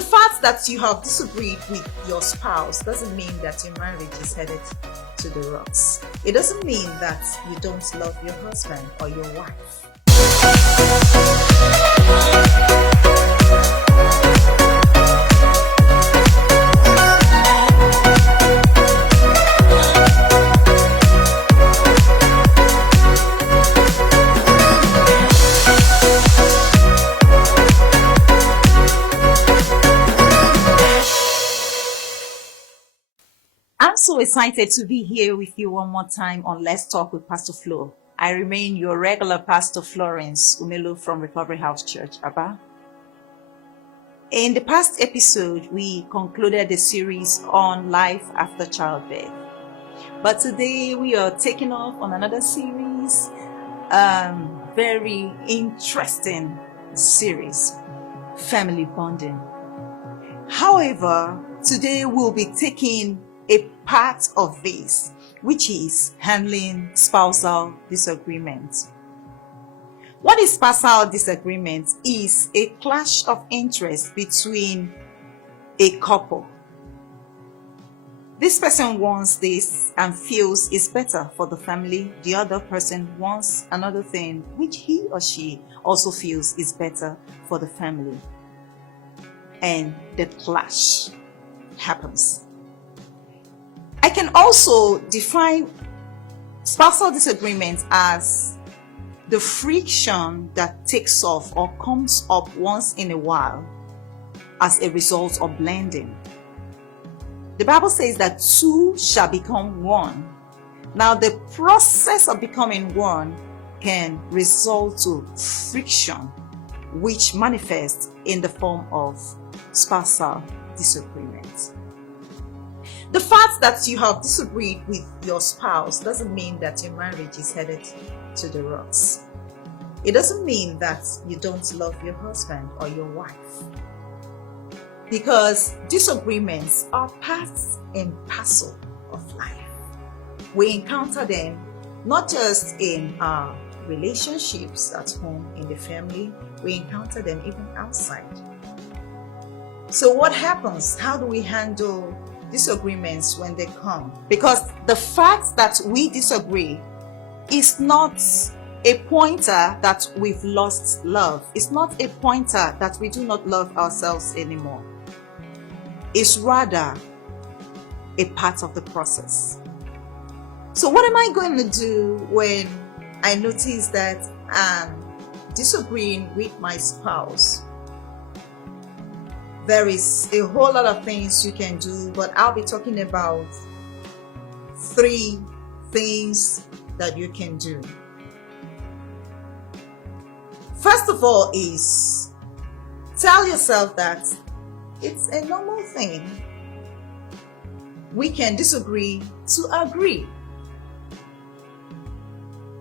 The fact that you have disagreed with your spouse doesn't mean that your marriage is headed to the rocks. It doesn't mean that you don't love your husband or your wife. I'm so excited to be here with you one more time on Let's Talk with Pastor Flo. I remain your regular Pastor Florence Umelu from Recovery House Church, Aba. In the past episode, we concluded the series on life after childbirth. But today we are taking off on another series, very interesting series, family bonding. However, today we'll be taking a part of this, which is handling spousal disagreement. What is spousal disagreement? Is a clash of interest between a couple. This person wants this and feels it's better for the family. The other person wants another thing, which he or she also feels is better for the family. And the clash happens. I can also define spousal disagreement as the friction that takes off or comes up once in a while as a result of blending. The Bible says that two shall become one. Now, the process of becoming one can result to friction, which manifests in the form of spousal disagreement. The fact that you have disagreed with your spouse doesn't mean that your marriage is headed to the rocks. It doesn't mean that you don't love your husband or your wife. Because disagreements are part and parcel of life. We encounter them not just in our relationships at home, in the family, we encounter them even outside. So what happens? How do we handle disagreements when they come? Because the fact that we disagree is not a pointer that we've lost love. It's not a pointer that we do not love ourselves anymore. It's rather a part of the process. So what am I going to do when I notice that I'm disagreeing with my spouse? There is a whole lot of things you can do, but I'll be talking about 3 things that you can do. First of all is tell yourself that it's a normal thing. We can disagree to agree.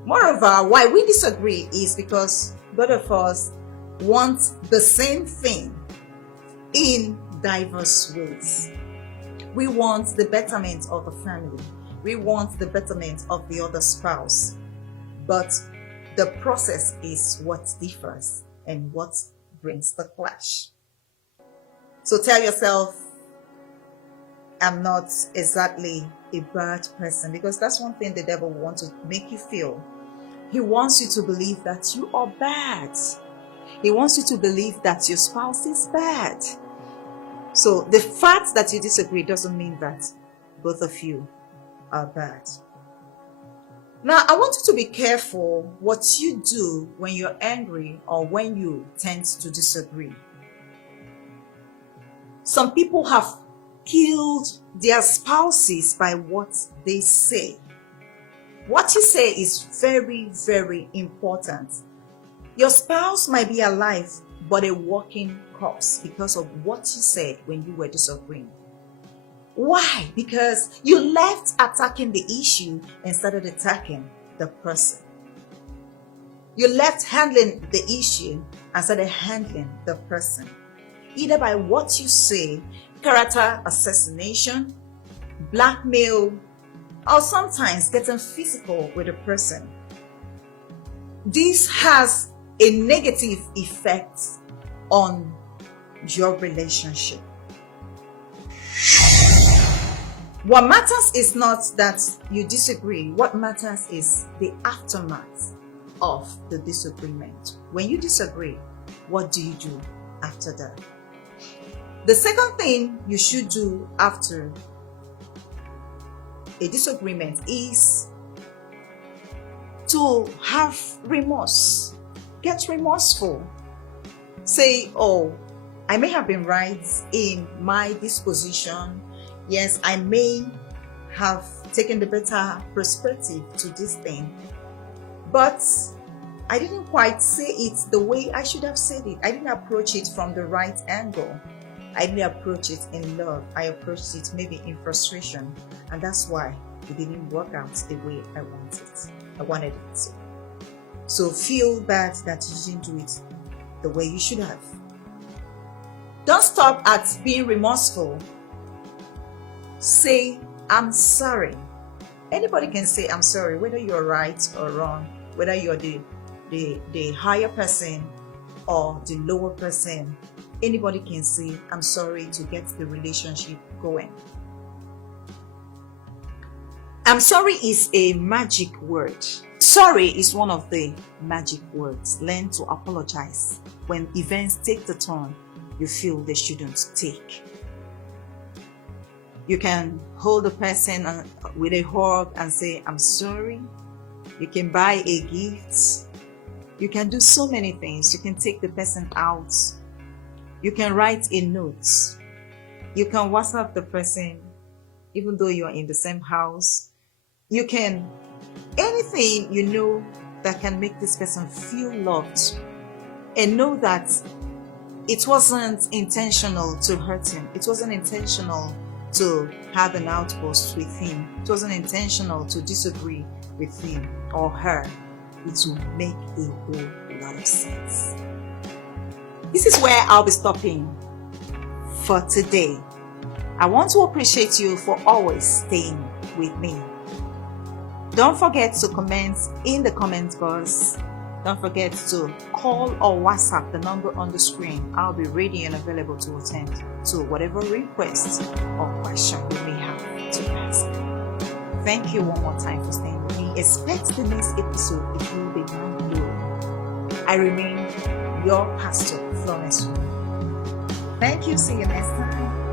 Moreover, why we disagree is because both of us want the same thing in diverse ways. We want the betterment of the family. We want the betterment of the other spouse. But the process is what differs and what brings the clash. So tell yourself, I'm not exactly a bad person, because that's one thing the devil wants to make you feel. He wants you to believe that you are bad. He wants you to believe that your spouse is bad. So the fact that you disagree doesn't mean that both of you are bad. Now, I want you to be careful what you do when you're angry or when you tend to disagree. Some people have killed their spouses by what they say. What you say is very, very important. Your spouse might be alive, but a walking corpse because of what you said when you were disagreeing. Why? Because you left attacking the issue and started attacking the person. You left handling the issue and started handling the person. Either by what you say, character assassination, blackmail, or sometimes getting physical with a person. This has a negative effect on your relationship. What matters is not that you disagree. What matters is the aftermath of the disagreement. When you disagree, what do you do after that? The second thing you should do after a disagreement is to have remorse. Get remorseful. Say, oh, I may have been right in my disposition. Yes, I may have taken the better perspective to this thing, but I didn't quite say it the way I should have said it. I didn't approach it from the right angle. I didn't approach it in love. I approached it maybe in frustration, and that's why it didn't work out the way I wanted it to. So feel bad that you didn't do it the way you should have. Don't stop at being remorseful. Say, I'm sorry. Anybody can say, I'm sorry, whether you're right or wrong, whether you're the higher person or the lower person. Anybody can say, I'm sorry, to get the relationship going. I'm sorry is a magic word. Sorry is one of the magic words. Learn to apologize when events take the turn you feel they shouldn't take. You can hold the person with a hug and say, I'm sorry. You can buy a gift. You can do so many things. You can take the person out. You can write a note. You can WhatsApp the person, even though you're in the same house. You can, anything you know that can make this person feel loved, and know that it wasn't intentional to hurt him. It wasn't intentional to have an outburst with him. It wasn't intentional to disagree with him or her. It will make a whole lot of sense. This is where I'll be stopping for today. I want to appreciate you for always staying with me. Don't forget to comment in the comment box. Don't forget to call or WhatsApp the number on the screen. I'll be ready and available to attend to whatever request or question you may have to ask. Thank you one more time for staying with me. Expect the next episode. It will be mind-blowing. I remain your pastor, Florence. Thank you. See you next time.